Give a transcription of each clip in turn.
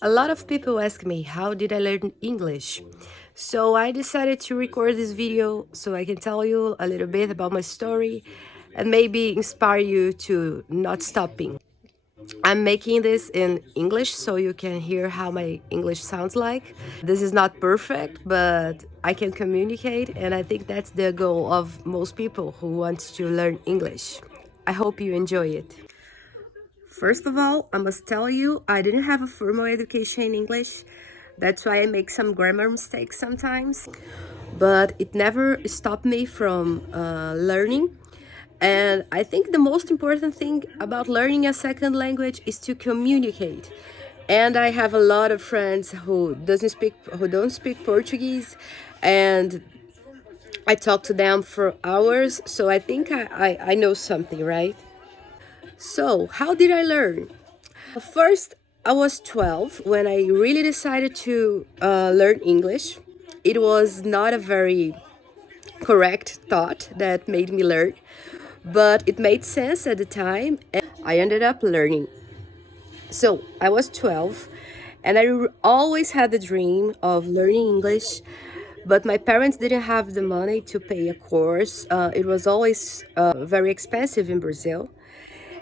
A lot of people ask me, how did I learn English? So I decided to record this video so I can tell you a little bit about my story and maybe inspire you to not stopping. I'm making this in English so you can hear how my English sounds like. This is not perfect, but I can communicate, and I think that's the goal of most people who want to learn English. I hope you enjoy it. First of all, I must tell you, I didn't have a formal education in English. That's why I make some grammar mistakes sometimes. But it never stopped me from learning. And I think the most important thing about learning a second language is to communicate. And I have a lot of friends who don't speak Portuguese, and I talk to them for hours. So I think I know something, right? So, how did I learn? First, I was 12 when I really decided to learn English. It was not a very correct thought that made me learn, but it made sense at the time, and I ended up learning. So, I was 12 and always had the dream of learning English, but my parents didn't have the money to pay a course. It was always very expensive in Brazil.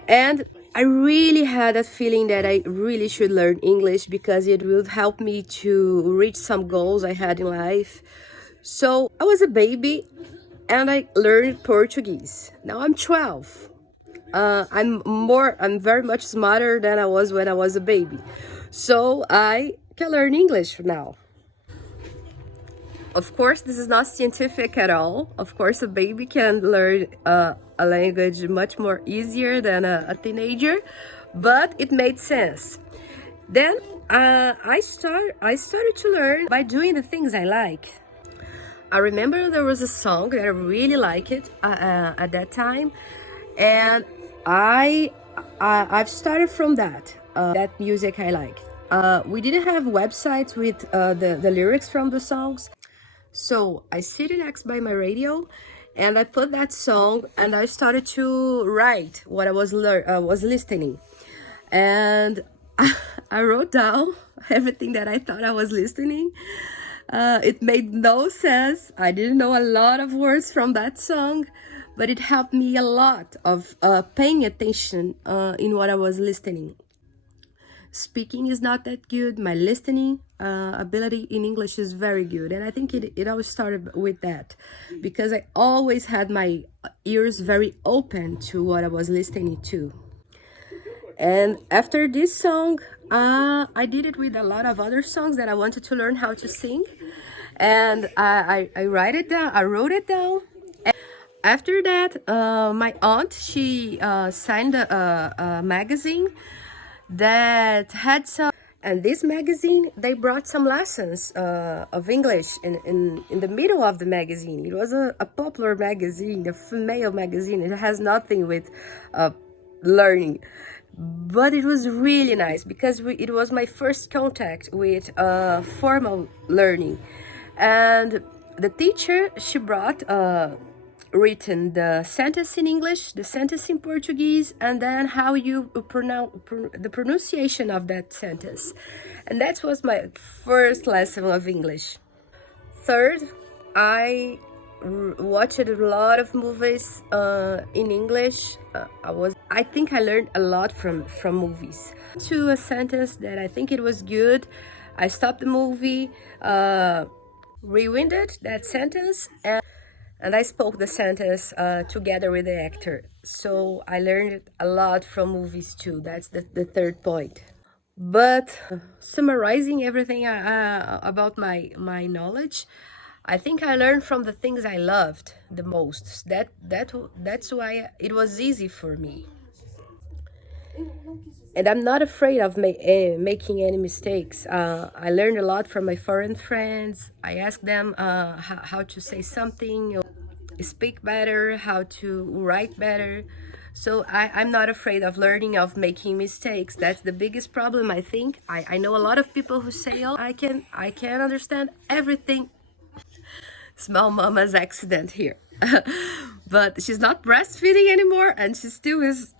And I really had that feeling that I really should learn English because it would help me to reach some goals I had in life. So I was a baby and I learned Portuguese. Now I'm 12. I'm very much smarter than I was when I was a baby. So I can learn English now. Of course, this is not scientific at all. Of course, a baby can learn a language much more easier than a teenager, but it made sense. Then I started to learn by doing the things I like. I remember there was a song that I really liked at that time, and I've started from that music I liked. We didn't have websites with the lyrics from the songs. So I sit next by my radio and I put that song and I started to write what I was listening. And I wrote down everything that I thought I was listening. It made no sense. I didn't know a lot of words from that song, but it helped me a lot of paying attention in what I was listening. Speaking is not that good. My listening ability in English is very good. And I think it always started with that because I always had my ears very open to what I was listening to. And after this song, I did it with a lot of other songs that I wanted to learn how to sing. And I write it down. I wrote it down. After that, my aunt, she signed a magazine that had some, and this magazine, they brought some lessons of English in the middle of the magazine. It was a popular magazine, a female magazine. It has nothing with learning, but it was really nice because it was my first contact with formal learning. And the teacher, she brought written the sentence in English, the sentence in Portuguese, and then how you pronounce the pronunciation of that sentence. And that was my first lesson of English. Third, I watched a lot of movies in English. I think I learned a lot from movies. To a sentence that I think it was good, I stopped the movie, rewinded that sentence, and I spoke the sentence together with the actor. So I learned a lot from movies too. That's the third point. But summarizing everything about my knowledge, I think I learned from the things I loved the most. That's why it was easy for me. And I'm not afraid of making any mistakes. I learned a lot from my foreign friends. I asked them how to say something, speak better, how to write better. So I'm not afraid of learning, of making mistakes. That's the biggest problem, I think. I know a lot of people who say, oh, I can understand everything. Small mama's accident here. But she's not breastfeeding anymore and she still is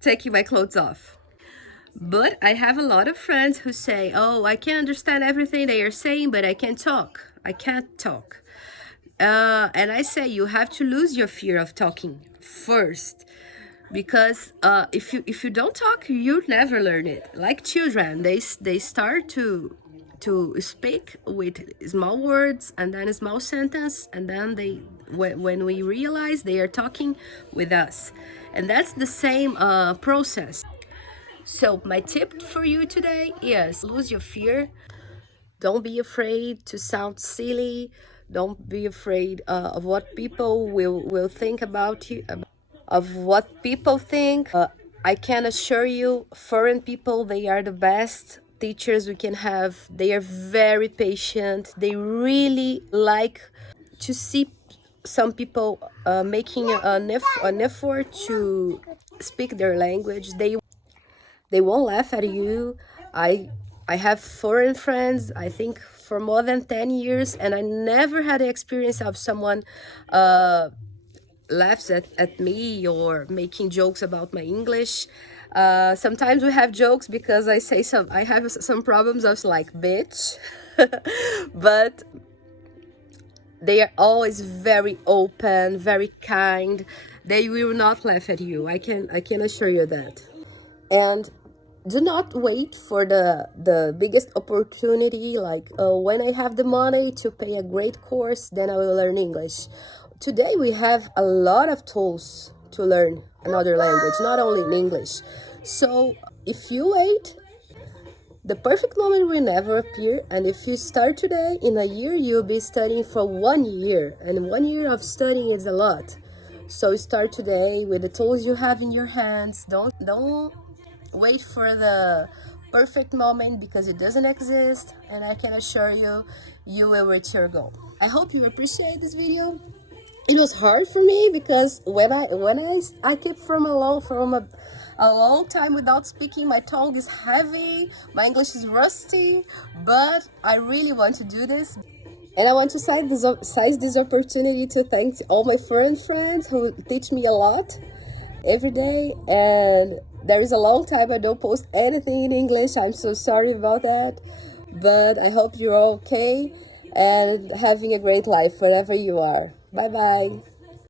taking my clothes off. But I have a lot of friends who say, oh, I can understand everything they are saying, but I can't talk. I can't talk. And I say you have to lose your fear of talking first, because if you don't talk, you never learn it. Like children, they start to speak with small words and then a small sentence, and then when we realize they are talking with us, and that's the same process. So my tip for you today is lose your fear. Don't be afraid to sound silly. Don't be afraid of what people will think about you, of what people think. I can assure you, foreign people, they are the best teachers we can have. They are very patient. They really like to see some people making an effort to speak their language. They won't laugh at you. I have foreign friends, I think for more than 10 years, and I never had the experience of someone laughs at me or making jokes about my English. Sometimes we have jokes because I have some problems of like bitch, but they are always very open, very kind. They will not laugh at you. I can assure you that. And do not wait for the biggest opportunity, like when I have the money to pay a great course, then I will learn English. Today we have a lot of tools to learn another language, not only in English. So if you wait, the perfect moment will never appear, and if you start today, in a year you'll be studying for 1 year, and 1 year of studying is a lot. So start today with the tools you have in your hands. Don't wait for the perfect moment, because it doesn't exist, and I can assure you, you will reach your goal. I hope you appreciate this video. It was hard for me because when I keep a long time without speaking, my tongue is heavy, my English is rusty, but I really want to do this. And I want to seize this opportunity to thank all my foreign friends who teach me a lot every day. And there is a long time I don't post anything in English. I'm so sorry about that. But I hope you're all okay and having a great life wherever you are. Bye bye.